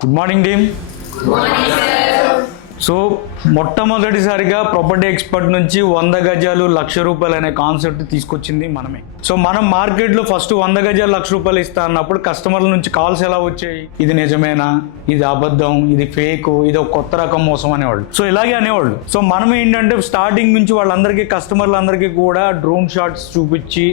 Good morning team. So మొట్టమొదటిసారిగా property expert నుంచి 100 గజాలు ₹1,00,000 అనే కాన్సెప్ట్ తీసుకొచ్చింది మనమే. సో మనం మార్కెట్లో ఫస్ట్ 100 గజాలు ₹1,00,000 ఇస్తా అన్నప్పుడు కస్టమర్ల నుంచి కాల్స్ ఎలా వచ్చాయి, ఇది నిజమేనా, ఇది అబద్ధం, ఇది ఫేక్, ఇది ఒక కొత్త రకం మోసం అనేవాళ్ళు. సో ఇలాగే అనేవాళ్ళు. సో మనం ఏంటంటే స్టార్టింగ్ నుంచి వాళ్ళందరికీ కస్టమర్లందరికీ కూడా డ్రోన్ షాట్స్ చూపించి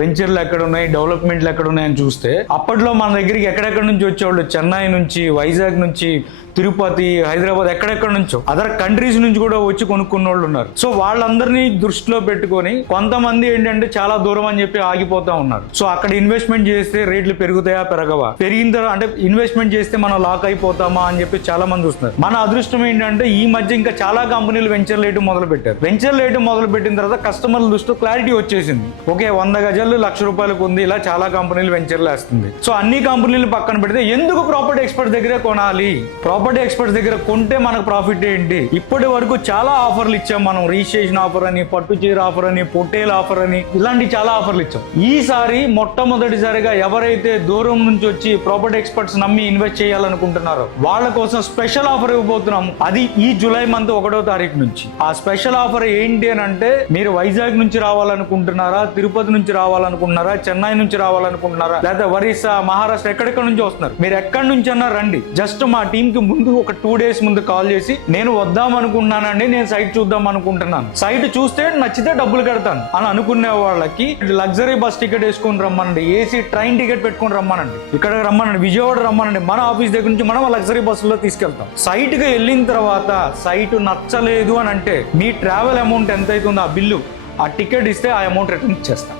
వెంచర్లు ఎక్కడ ఉన్నాయి, డెవలప్మెంట్లు ఎక్కడ ఉన్నాయని చూస్తే అప్పట్లో మన దగ్గరికి ఎక్కడెక్కడ నుంచి వచ్చేవాళ్ళు, చెన్నై నుంచి, వైజాగ్ నుంచి, తిరుపతి, హైదరాబాద్, ఎక్కడెక్కడ నుంచో అదర్ కంట్రీస్ నుంచి కూడా వచ్చి కొనుక్కున్న వాళ్ళు ఉన్నారు. సో వాళ్ళందరినీ దృష్టిలో పెట్టుకొని కొంతమంది ఏంటంటే చాలా దూరం అని చెప్పి ఆగిపోతా ఉన్నారు. సో అక్కడ ఇన్వెస్ట్మెంట్ చేస్తే రేట్లు పెరుగుతాయా పెరగవా, పెరిగిన తర్వాత అంటే ఇన్వెస్ట్మెంట్ చేస్తే మనం లాక్ అయిపోతామా అని చెప్పి చాలా మంది వస్తున్నారు. మన అదృష్టం ఏంటంటే ఈ మధ్య ఇంకా చాలా కంపెనీలు వెంచర్ లేట్ మొదలు పెట్టారు. వెంచర్ లేట్ మొదలు పెట్టిన తర్వాత కస్టమర్ల దృష్టిలో క్లారిటీ వచ్చేసింది. ఓకే, 100 గజాలు ₹1,00,000 ఉంది, ఇలా చాలా కంపెనీలు వెంచర్లు వేస్తుంది. సో అన్ని కంపెనీలు పక్కన పెడితే ఎందుకు ప్రాపర్టీ ఎక్స్పర్ట్ దగ్గరే కొనాలి, ప్రాపర్టీ ఎక్స్పర్ట్స్ దగ్గర కొంటే మనకు ప్రాఫిట్ ఏంటి? ఇప్పటి వరకు చాలా ఆఫర్లు ఇచ్చాం మనం. రిజిస్ట్రేషన్ ఆఫర్ అని, పట్టు చీర ఆఫర్ అని, పొట్టేల ఆఫర్ అని, ఇలాంటి చాలా ఆఫర్లు ఇచ్చాం. ఈసారి మొట్టమొదటిసారిగా ఎవరైతే దూరం నుంచి వచ్చి ప్రాపర్టీ ఎక్స్పర్ట్స్ నమ్మి ఇన్వెస్ట్ చేయాలనుకుంటున్నారో వాళ్ళ కోసం స్పెషల్ ఆఫర్ ఇవ్వబోతున్నాము. అది ఈ జూలై మంత్ 1వ తారీఖు నుంచి. ఆ స్పెషల్ ఆఫర్ ఏంటి అని అంటే, మీరు వైజాగ్ నుంచి రావాలనుకుంటున్నారా, తిరుపతి నుంచి రావాలనుకుంటున్నారా, చెన్నై నుంచి రావాలనుకుంటున్నారా, లేదా ఒరిస్సా, మహారాష్ట్ర, ఎక్కడెక్కడ నుంచి వస్తున్నారు, మీరు ఎక్కడి నుంచి అన్నా రండి. జస్ట్ మా టీమ్ కి ముందు ఒక 2 days ముందు కాల్ చేసి నేను వద్దాం అనుకుంటున్నానండి, నేను సైట్ చూద్దాం అనుకుంటున్నాను, సైట్ చూస్తే నచ్చితే డబ్బులు కడతాను అని అనుకునే వాళ్ళకి లగ్జరీ బస్ టికెట్ వేసుకొని రమ్మనండి, ఏసీ ట్రైన్ టికెట్ పెట్టుకొని రమ్మనండి, ఇక్కడ రమ్మనండి, విజయవాడ రమ్మనండి. మన ఆఫీస్ దగ్గర నుంచి మనం లగ్జరీ బస్సులో తీసుకెళ్తాం. సైట్ కి వెళ్ళిన తర్వాత సైట్ నచ్చలేదు అని అంటే మీ ట్రావెల్ అమౌంట్ ఎంత అవుతుందో ఆ బిల్లు, ఆ టికెట్ ఇస్తే ఆ అమౌంట్ రిటర్న్ ఇచ్చేస్తాం.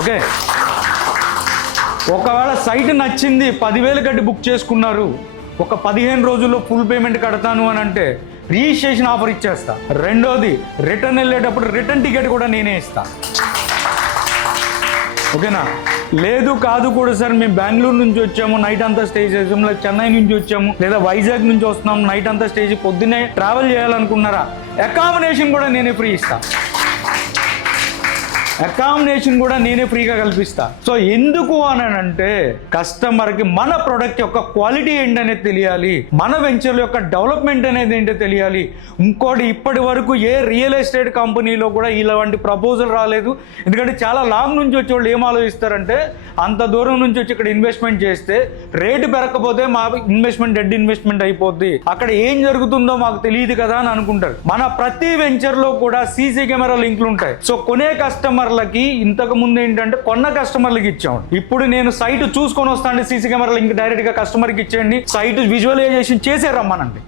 ఓకే, ఒకవేళ సైట్ నచ్చింది 10,000 కట్టి బుక్ చేసుకున్నారు, ఒక 15 రోజుల్లో ఫుల్ పేమెంట్ కడతాను అని అంటే రిజిస్ట్రేషన్ ఆఫర్ ఇచ్చేస్తా. రెండోది, రిటర్న్ వెళ్ళేటప్పుడు రిటర్న్ టికెట్ కూడా నేనే ఇస్తా. ఓకేనా? లేదు కాదు కూడా సార్, మేము బెంగళూరు నుంచి వచ్చాము, నైట్ అంతా స్టే చేసాము, లేదా చెన్నై నుంచి వచ్చాము, లేదా వైజాగ్ నుంచి వస్తున్నాము, నైట్ అంతా స్టే చేసి పొద్దున్నే ట్రావెల్ చేయాలనుకున్నారా, అకామిడేషన్ కూడా నేనే ఫ్రీ ఇస్తా. అకామిడేషన్ కూడా నేనే ఫ్రీగా కల్పిస్తా. సో ఎందుకు అని అంటే కస్టమర్కి మన ప్రొడక్ట్ యొక్క క్వాలిటీ ఏంటనేది తెలియాలి, మన వెంచర్ యొక్క డెవలప్మెంట్ అనేది ఏంటో తెలియాలి. ఇంకోటి, ఇప్పటి వరకు ఏ రియల్ ఎస్టేట్ కంపెనీలో కూడా ఇలాంటి ప్రపోజల్ రాలేదు. ఎందుకంటే చాలా లాంగ్ నుంచి వచ్చే వాళ్ళు ఏం ఆలోచిస్తారంటే, అంత దూరం నుంచి వచ్చి ఇక్కడ ఇన్వెస్ట్మెంట్ చేస్తే రేటు పెరగకపోతే మా ఇన్వెస్ట్మెంట్ డెడ్ ఇన్వెస్ట్మెంట్ అయిపోద్ది, అక్కడ ఏం జరుగుతుందో మాకు తెలియదు కదా అని అనుకుంటారు. మన ప్రతి వెంచర్ లో కూడా సీసీ కెమెరా లింకులు ఉంటాయి. సో కొనే కస్టమర్లకి ఇంతకు ముందు ఏంటంటే కొన్న కస్టమర్లకి ఇచ్చాం. ఇప్పుడు నేను సైట్ చూసుకొని వస్తాను, సీసీ కెమెరా లింక్ డైరెక్ట్ గా కస్టమర్కి ఇచ్చేయండి, సైట్ విజువలైజేషన్ చేసే రమ్మనండి,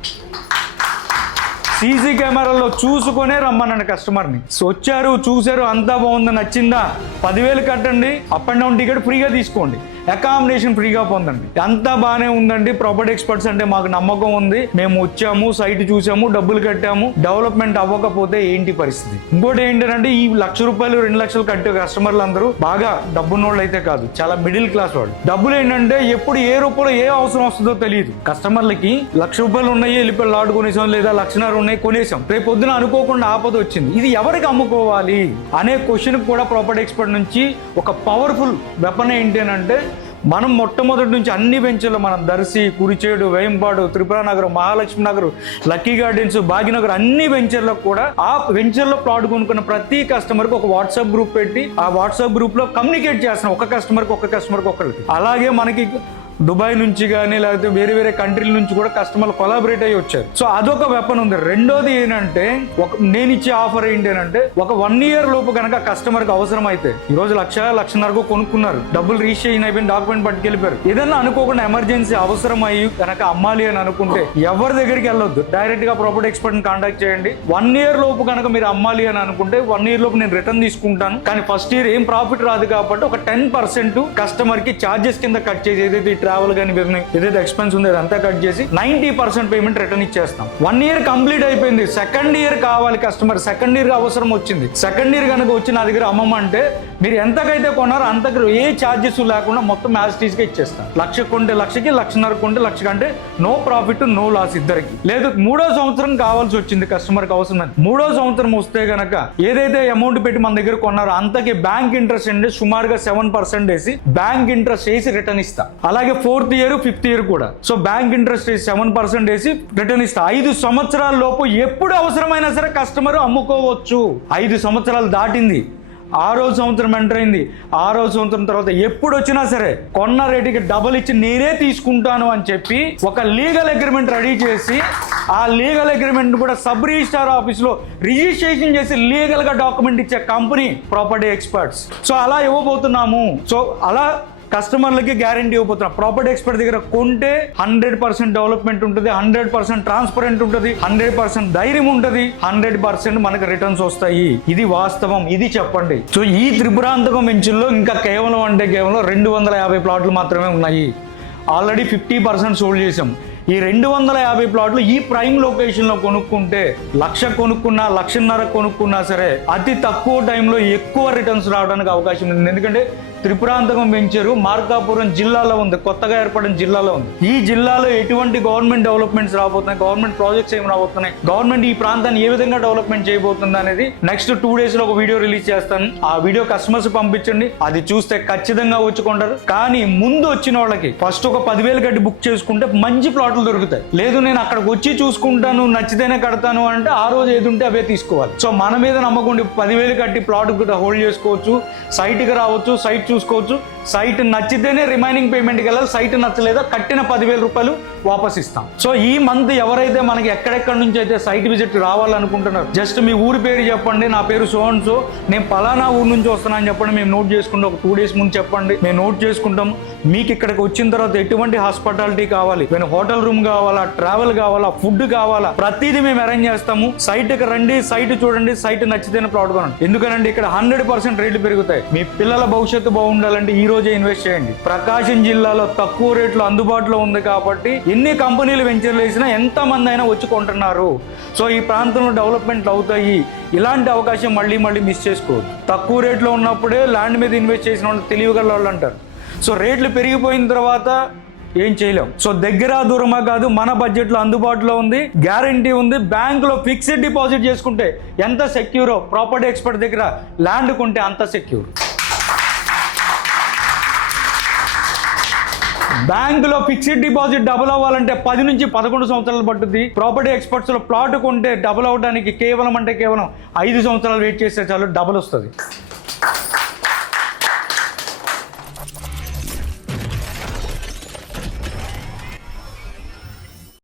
సీసీ కెమెరాలో చూసుకునే రమ్మనండి కస్టమర్ని. వచ్చారు, చూసారు, అంతా బాగుంది, నచ్చిందా, 10,000 కట్టండి, అప్ అండ్ డౌన్ టికెట్ ఫ్రీగా తీసుకోండి, అకామిడేషన్ ఫ్రీగా పొందండి. అంతా బాగానే ఉందండి, ప్రాపర్టీ ఎక్స్పర్ట్స్ అంటే మాకు నమ్మకం ఉంది, మేము వచ్చాము, సైట్ చూసాము, డబ్బులు కట్టాము, డెవలప్మెంట్ అవ్వకపోతే ఏంటి పరిస్థితి? ఇంకోటి ఏంటంటే, ఈ ₹1,00,000 2,00,000 కట్టే కస్టమర్లు అందరూ బాగా డబ్బున్నోళ్ళు అయితే కాదు, చాలా మిడిల్ క్లాస్ వాళ్ళు. డబ్బులు ఏంటంటే ఎప్పుడు ఏ రూపంలో ఏ అవసరం వస్తుందో తెలియదు. కస్టమర్లకి ₹1,00,000 ఉన్నాయి, వెళ్ళిపోయి లాడ్ కొనేసాం, లేదా ₹1,00,000 ఉన్నాయి కొనేసాం, రేపు పొద్దున అనుకోకుండా ఆపద వచ్చింది, ఇది ఎవరికి అమ్ముకోవాలి అనే క్వశ్చన్ కూడా ప్రాపర్టీ ఎక్స్పర్ట్ నుంచి ఒక పవర్ఫుల్ వెపన్ ఏంటి అని అంటే, మనం మొట్టమొదటి నుంచి అన్ని వెంచర్లు, మనం దర్శి, కురిచేడు, వేంపాడు, త్రిపుర నగర్, మహాలక్ష్మి నగర్, లక్కీ గార్డెన్స్, భాగ్యనగర్, అన్ని వెంచర్లకు కూడా ఆ వెంచర్లో ప్లాట్ కొనుక్కున్న ప్రతి కస్టమర్కి ఒక వాట్సాప్ గ్రూప్ పెట్టి ఆ వాట్సాప్ గ్రూప్ లో కమ్యూనికేట్ చేస్తున్నాం, ఒక కస్టమర్కి ఒకరికి. అలాగే మనకి దుబాయ్ నుంచి కానీ లేకపోతే వేరే వేరే కంట్రీల నుంచి కూడా కస్టమర్లు కొలాబరేట్ అయ్యి వచ్చారు. సో అదొక వెపన్ ఉంది. రెండోది ఏంటంటే, నేను ఇచ్చే ఆఫర్ ఏంటి అంటే, ఒక 1 year లోపు కనుక కస్టమర్కి అవసరం అయితే, ఈ రోజు ₹1,00,000 కొనుక్కున్నారు, డబ్బులు రిజిస్ట్రేషన్ అయిపోయిన డాక్యుమెంట్ పట్టుకెళ్ళిపోయారు, ఏదన్నా అనుకోకుండా ఎమర్జెన్సీ అవసరం అయ్యి కనుక అమ్మాలి అని అనుకుంటే ఎవరి దగ్గరికి వెళ్ళొద్దు, డైరెక్ట్ గా ప్రాపర్టీ ఎక్స్పర్ట్ ని కాంటాక్ట్ చేయండి. 1 year లోపు కనుక మీరు అమ్మాలి అని అనుకుంటే 1 year లోపు నేను రిటర్న్ తీసుకుంటాను, కానీ ఫస్ట్ ఇయర్ ఏం ప్రాఫిట్ రాదు కాబట్టి ఒక 10% కస్టమర్ కి చార్జెస్ కింద కట్ చేసి, ఏదైతే ట్రావెల్ కానీ ఏదైతే ఎక్స్పెన్స్ ఉందో అదంతా కట్ చేసి 90% పేమెంట్ రిటర్న్ ఇచ్చేస్తాం. 1 year కంప్లీట్ అయిపోయింది, సెకండ్ ఇయర్ కావాలి కస్టమర్, సెకండ్ ఇయర్ అవసరం వచ్చింది, సెకండ్ ఇయర్ కనుక వచ్చి నా దగ్గర అమ్మమంటే మీరు ఎంతకైతే కొన్నారో అంతకు ఏ ఛార్జెస్ లేకుండా మొత్తం యాజ్ టీజ్ గా ఇచ్చేస్తాం. 1,00,000 కొంటే 1,00,000కి, 1,50,000 కొంటే 1,00,000 కంటే నో ప్రాఫిట్ నో లాస్ ఇద్దరికి. లేదు 3వ సంవత్సరం కావాల్సి వచ్చింది కస్టమర్కి అవసరం, 3వ సంవత్సరం వస్తే గనక ఏదైతే అమౌంట్ పెట్టి మన దగ్గర కొన్నారో అంతకి బ్యాంక్ ఇంట్రెస్ట్ అంటే సుమారుగా 7% వేసి బ్యాంక్ ఇంట్రెస్ట్ వేసి రిటర్న్ ఇస్తా. అలాగే అలాగే 4th ఇయర్ 5th ఇయర్ కూడా. సో బ్యాంక్ ఇంట్రెస్ట్ 7% వేసి రిటర్న్ ఇస్తా. 5 సంవత్సరాల లోపు ఎప్పుడు అవసరమైనా సరే కస్టమర్ అమ్ముకోవచ్చు. 5 సంవత్సరాలు దాటింది, 6వ సంవత్సరం ఎంటర్ అయింది, 6వ సంవత్సరం తర్వాత ఎప్పుడు వచ్చినా సరే కొన్న రేటుకి డబుల్ ఇచ్చి నేనే తీసుకుంటాను అని చెప్పి ఒక లీగల్ అగ్రిమెంట్ రెడీ చేసి ఆ లీగల్ అగ్రిమెంట్ కూడా సబ్ రిజిస్ట్రార్ ఆఫీస్లో రిజిస్ట్రేషన్ చేసి లీగల్ గా డాక్యుమెంట్ ఇచ్చే కంపెనీ ప్రాపర్టీ ఎక్స్పర్ట్స్. సో అలా ఇవ్వబోతున్నాము. సో అలా కస్టమర్లకి గ్యారంటీ ఇవ్వబోతున్నాం. ప్రాపర్టీ ఎక్స్పర్ట్ దగ్గర కొంటే 100% డెవలప్మెంట్ ఉంటుంది, 100% ట్రాన్స్పరెంట్ ఉంటుంది, 100% ధైర్యం ఉంటుంది, 100% మనకు రిటర్న్స్ వస్తాయి. ఇది వాస్తవం, ఇది చెప్పండి. సో ఈ త్రిపురాంతకం వెంచుల్లో ఇంకా కేవలం 250 ప్లాట్లు మాత్రమే ఉన్నాయి. ఆల్రెడీ 50% సోల్డ్ చేసాం. ఈ 250 ప్లాట్లు ఈ ప్రైమ్ లొకేషన్లో కొనుక్కుంటే 1,00,000 కొనుక్కున్నా 1,50,000 కొనుక్కున్నా సరే అతి తక్కువ టైంలో ఎక్కువ రిటర్న్స్ రావడానికి అవకాశం ఉంది. ఎందుకంటే త్రిపురాంతకం వెంచరు మార్కాపురం జిల్లాలో ఉంది, కొత్తగా ఏర్పడిన జిల్లాలో ఉంది. ఈ జిల్లాలో ఎటువంటి గవర్నమెంట్ డెవలప్మెంట్స్ రాబోతున్నాయి, గవర్నమెంట్ ప్రాజెక్ట్స్ ఏమి రాబోతున్నాయి, గవర్నమెంట్ ఈ ప్రాంతాన్ని ఏ విధంగా డెవలప్మెంట్ చేయబోతుంది అనేది నెక్స్ట్ 2 days లో ఒక వీడియో రిలీజ్ చేస్తాను. ఆ వీడియో కస్టమర్స్ పంపించండి, అది చూస్తే ఖచ్చితంగా వచ్చుకుంటారు. కానీ ముందు వచ్చిన వాళ్ళకి ఫస్ట్ ఒక 10,000 కట్టి బుక్ చేసుకుంటే మంచి ప్లాట్లు దొరుకుతాయి. లేదు నేను అక్కడికి వచ్చి చూసుకుంటాను, నచ్చితేనే కడతాను అంటే ఆ రోజు ఏది ఉంటే అవే తీసుకోవాలి. సో మన మీద నమ్మకం 10,000 కట్టి ప్లాట్ హోల్డ్ చేసుకోవచ్చు, సైట్కి రావచ్చు, సైట్ చూసుకోవచ్చు. సైట్ నచ్చితేనే రిమైనింగ్ పేమెంట్కి వెళ్ళాలి, సైట్ నచ్చలేదా కట్టిన 10,000 రూపాయలు వాపస్ ఇస్తాం. సో ఈ మంత్ ఎవరైతే మనకి ఎక్కడెక్కడి నుంచి అయితే సైట్ విజిట్ రావాలనుకుంటున్నారు, జస్ట్ మీ ఊరి పేరు చెప్పండి, నా పేరు సో అండ్ సో, నేను పలానా ఊరు నుంచి వస్తున్నా అని చెప్పండి. మేము నోట్ చేసుకుంటాం. ఒక 2 days ముందు చెప్పండి, మేము నోట్ చేసుకుంటాం. మీకు ఇక్కడికి వచ్చిన తర్వాత ఎటువంటి హాస్పిటాలిటీ కావాలి, మేము హోటల్ రూమ్ కావాలా, ట్రావెల్ కావాలా, ఫుడ్ కావాలా, ప్రతిదీ మేము అరేంజ్ చేస్తాము. సైట్కి రండి, సైట్ చూడండి, సైట్ నచ్చితేనే ప్లాట్ కొనండి. ఎందుకంటే ఇక్కడ 100% రేట్లు పెరుగుతాయి. మీ పిల్లల భవిష్యత్తు బాగుండాలంటే ఈ రోజే ఇన్వెస్ట్ చేయండి. ప్రకాశం జిల్లాలో తక్కువ రేట్లో అందుబాటులో ఉంది కాబట్టి ఎన్ని కంపెనీలు వెంచర్లు వేసినా ఎంత మంది అయినా వచ్చి కొంటున్నారు. సో ఈ ప్రాంతంలో డెవలప్మెంట్లు అవుతాయి. ఇలాంటి అవకాశం మళ్ళీ మిస్ చేసుకోవద్దు. తక్కువ రేట్లో ఉన్నప్పుడే ల్యాండ్ మీద ఇన్వెస్ట్ చేసిన వాళ్ళు తెలివిగల వాళ్ళు అంటారు. సో రేట్లు పెరిగిపోయిన తర్వాత ఏం చేయలేం. సో దగ్గర దూరమా కాదు, మన బడ్జెట్లో అందుబాటులో ఉంది, గ్యారంటీ ఉంది. బ్యాంకులో ఫిక్స్డ్ డిపాజిట్ చేసుకుంటే ఎంత సెక్యూరో ప్రాపర్టీ ఎక్స్పర్ట్ దగ్గర ల్యాండ్ కొంటే అంత సెక్యూర్. బ్యాంకులో ఫిక్స్డ్ డిపాజిట్ డబుల్ అవ్వాలంటే 10 నుంచి 11 సంవత్సరాలు పట్టుద్ది. ప్రాపర్టీ ఎక్స్పర్ట్స్ లో ప్లాట్ కొంటే డబుల్ అవడానికి కేవలం 5 సంవత్సరాలు వెయిట్ చేస్తే చాలు డబుల్ వస్తుంది.